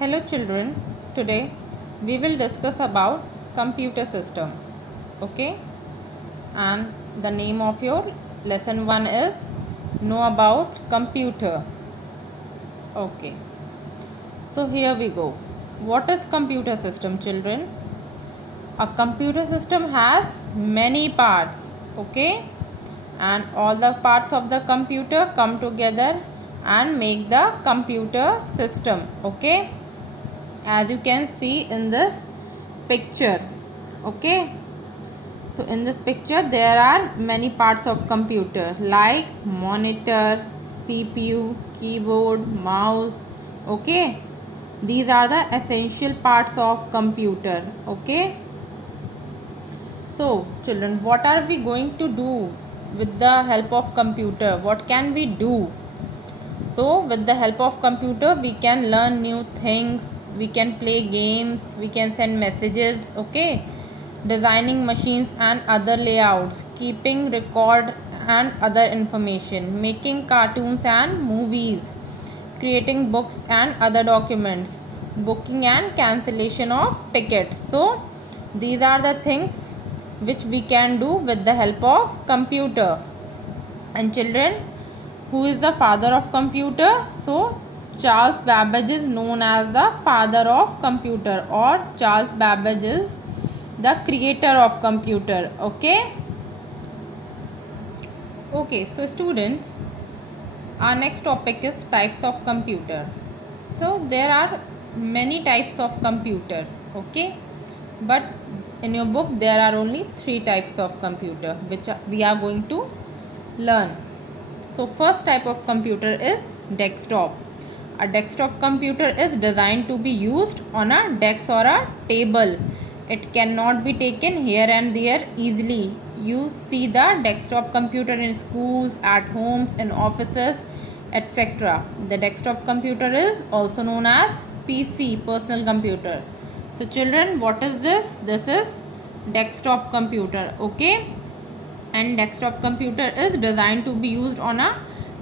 Hello children, today we will discuss about computer system. Okay, and the name of your lesson 1 is know about computer. Okay, so here we go. What is computer system, children? A computer system has many parts. Okay, and all the parts of the computer come together and make the computer system. Okay, as you can see in this picture. Okay, so in this picture there are many parts of computer like monitor, CPU, keyboard, mouse. Okay, these are the essential parts of computer. Okay, so children, what are we going to do with the help of computer? What can we do? So with the help of computer we can learn new things, we can play games, we can send messages. Okay, designing machines and other layouts, keeping record and other information, making cartoons and movies, creating books and other documents, booking and cancellation of tickets. So these are the things which we can do with the help of computer. And children, who is the father of computer? So Charles Babbage is known as the father of computer, or Charles Babbage is the creator of computer. Okay, so students, our next topic is types of computer. So there are many types of computer. Okay, but in your book there are only 3 types of computer which we are going to learn. So first type of computer is desktop. A desktop computer is designed to be used on a desk or a table. It cannot be taken here and there easily. You see the desktop computer in schools, at homes, in offices, etc. The desktop computer is also known as PC, personal computer. So children, what is this? This is desktop computer. Okay, and desktop computer is designed to be used on a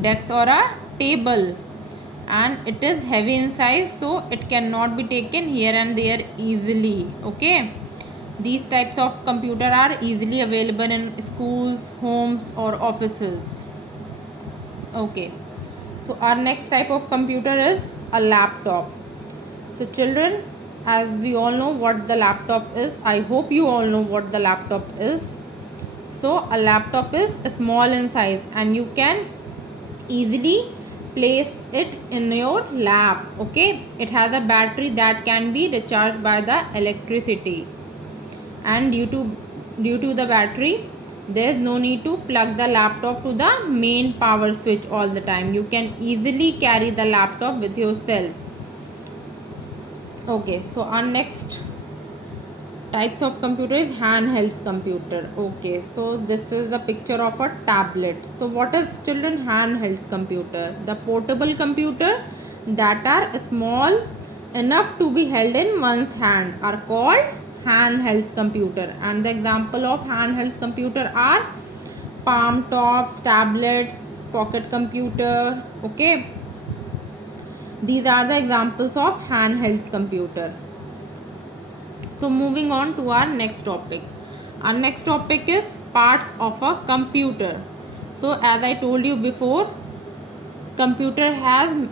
desk or a table, and it is heavy in size, so it cannot be taken here and there easily. Okay, these types of computer are easily available in schools, homes or offices. Okay, so our next type of computer is a laptop. So children, as we all know what the laptop is, I hope you all know what the laptop is. So a laptop is small in size and you can easily place it in your lap. Okay, it has a battery that can be recharged by the electricity, and due to the battery there is no need to plug the laptop to the main power switch all the time. You can easily carry the laptop with yourself. Okay, so our next types of computer is handheld computer. Okay, so this is a picture of a tablet. So what is, children, handheld computer? The portable computer that are small enough to be held in one's hand are called handheld computer. And the example of handheld computer are palm tops, tablets, pocket computer. Okay, these are the examples of handheld computer. So moving on to our next topic. Our next topic is parts of a computer. So as I told you before, computer has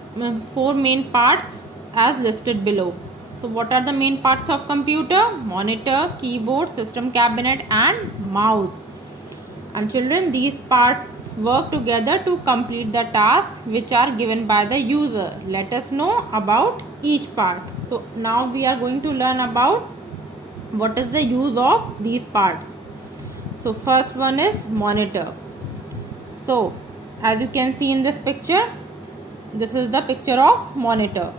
4 main parts as listed below. So what are the main parts of computer? Monitor, keyboard, system cabinet and mouse. And children, these parts work together to complete the tasks which are given by the user. Let us know about each part. So now we are going to learn about what is the use of these parts. So first one is monitor. So as you can see in this picture, this is the picture of monitor.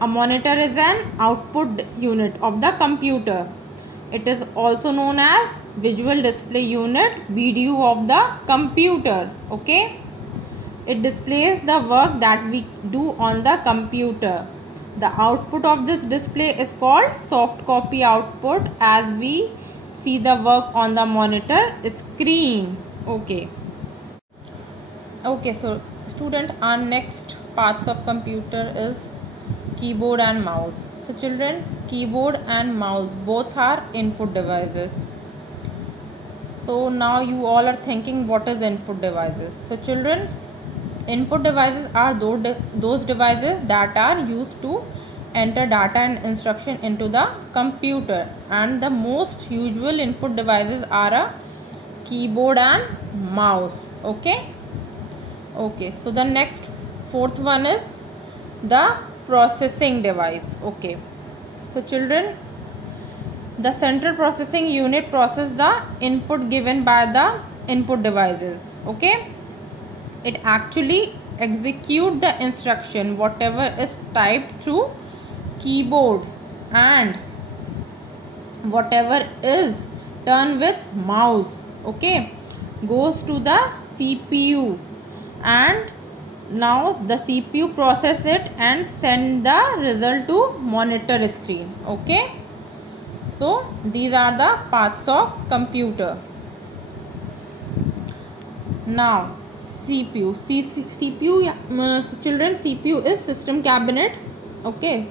A monitor is an output unit of the computer. It is also known as visual display unit, VDU of the computer. Okay, it displays the work that we do on the computer. The output of this display is called soft copy output, as we see the work on the monitor screen. Okay, so student, our next parts of computer is Keyboard and mouse. So children, keyboard and mouse both are input devices. So now you all are thinking, what is input devices? So children, input devices are those devices that are used to enter data and instruction into the computer, and the most usual input devices are a keyboard and mouse. Okay, so the next fourth one is the processing device. Okay, so children, the central processing unit processes the input given by the input devices. Okay, it actually execute the instruction whatever is typed through keyboard, and whatever is done with mouse, okay, goes to the CPU, and now the CPU process it and send the result to monitor screen. Okay, so these are the parts of computer. Now CPU, children, CPU is system cabinet. Okay,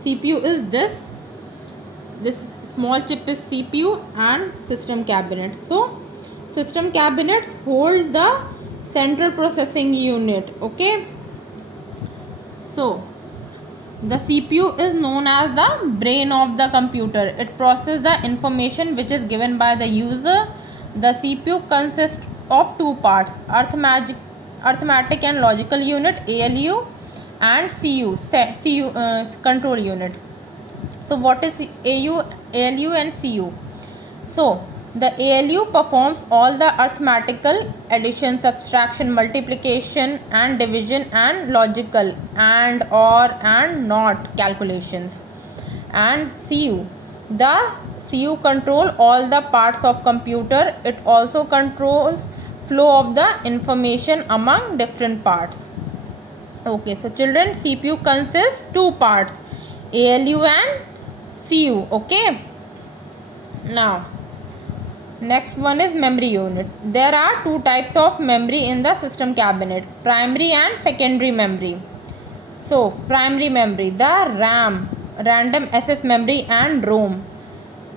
CPU is this small chip is CPU and system cabinet. So system cabinets hold the central processing unit. Okay, so the CPU is known as the brain of the computer. It processes the information which is given by the user. The CPU consists of two parts: arithmetic and logical unit, ALU, and CU, control unit. So what is ALU and CU? So the ALU performs all the arithmetical addition, subtraction, multiplication and division, and logical and, or, and not calculations. And CU, the CU control all the parts of computer. It also controls flow of the information among different parts. Okay, so children, CPU consists two parts, ALU and CU. Okay, now next one is memory unit. There are two types of memory in the system cabinet: primary and secondary memory. So primary memory, the RAM, random access memory, and ROM.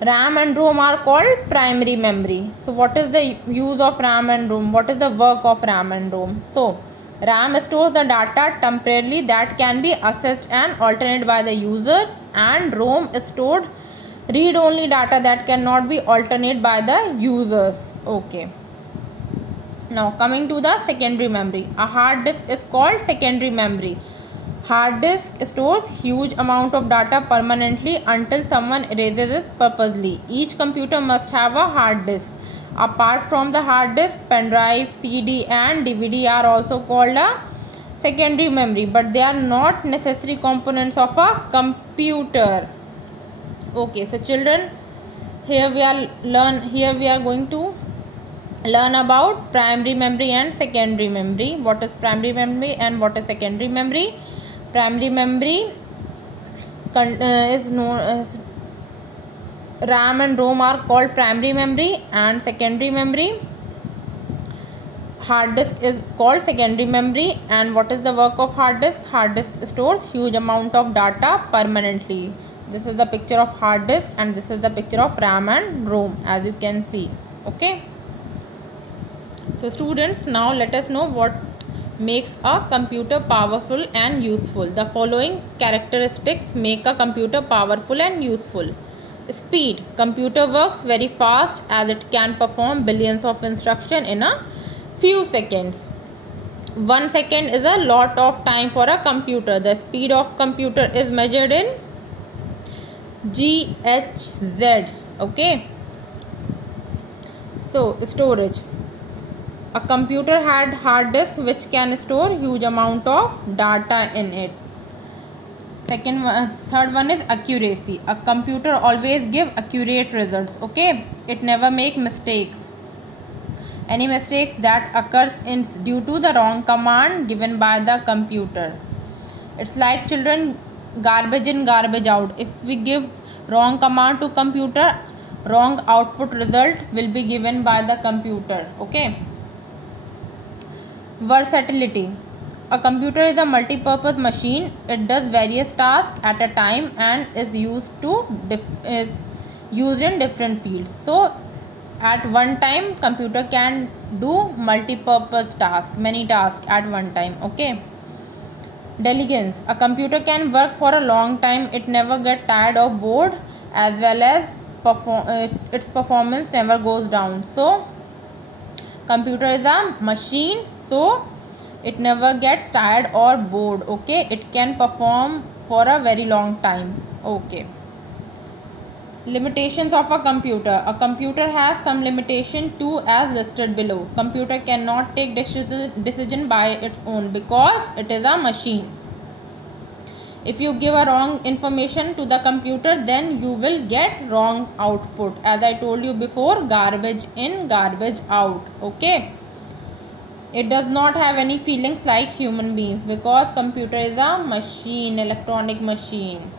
RAM and ROM are called primary memory. So what is the use of RAM and ROM? What is the work of RAM and ROM? So RAM stores the data temporarily that can be accessed and alternated by the users, and ROM stored read-only data that cannot be alternated by the users. Okay. Now coming to the secondary memory. A hard disk is called secondary memory. Hard disk stores huge amount of data permanently until someone erases it purposely. Each computer must have a hard disk. Apart from the hard disk, pen drive, CD and DVD are also called a secondary memory, but they are not necessary components of a computer. Okay, so children, here we are going to learn about primary memory and secondary memory. What is primary memory and what is secondary memory? Primary memory is known as RAM and ROM are called primary memory, and secondary memory, hard disk, is called secondary memory. And what is the work of hard disk? Hard disk stores huge amount of data permanently. This is the picture of hard disk and this is the picture of RAM and ROM, as you can see. Okay, so students, now let us know what makes a computer powerful and useful. The following characteristics make a computer powerful and useful. Speed. Computer works very fast as it can perform billions of instructions in a few seconds. 1 second is a lot of time for a computer. The speed of computer is measured in GHz. Okay, so storage. A computer had hard disk which can store huge amount of data in it. Third one is accuracy. A computer always give accurate results. Okay, it never make mistakes. Any mistakes that occurs is due to the wrong command given by the computer. It's like, children, garbage in, garbage out. If we give wrong command to computer, wrong output result will be given by the computer. Okay. Versatility. a computer is a multi-purpose machine. It does various tasks at a time and is used in different fields. So at one time computer can do multi-purpose tasks, many tasks at one time. Okay. Diligence. A computer can work for a long time. It never gets tired or bored, as well as its performance never goes down. So computer is a machine, so it never gets tired or bored. Okay, it can perform for a very long time. Okay. Limitations of a computer. A computer has some limitation too, as listed below. Computer cannot take decision by its own because it is a machine. If you give a wrong information to the computer, then you will get wrong output. As I told you before, garbage in, garbage out. Okay. It does not have any feelings like human beings because computer is a machine, electronic machine.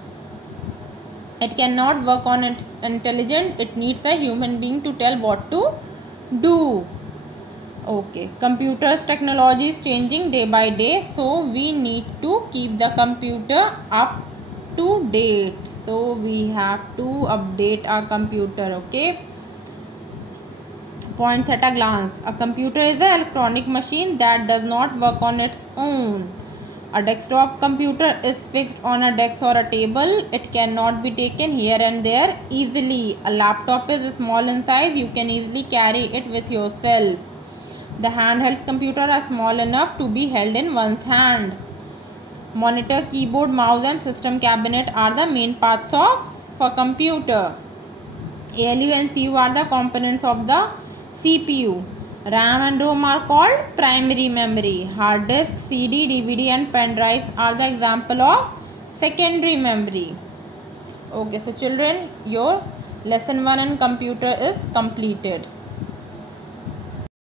It cannot work on its intelligence. It needs a human being to tell what to do. Okay. Computers technology is changing day by day, so we need to keep the computer up to date. So we have to update our computer. Okay. Points at a glance. A computer is an electronic machine that does not work on its own. A desktop computer is fixed on a desk or a table. It cannot be taken here and there easily. A laptop is small in size. You can easily carry it with yourself. The handheld computer are small enough to be held in one's hand. Monitor, keyboard, mouse and system cabinet are the main parts of a computer. ALU and CU are the components of the CPU. RAM and ROM are called primary memory. Hard disk, CD, DVD and pen drives are the example of secondary memory. Okay, so children, your lesson 1 on computer is completed.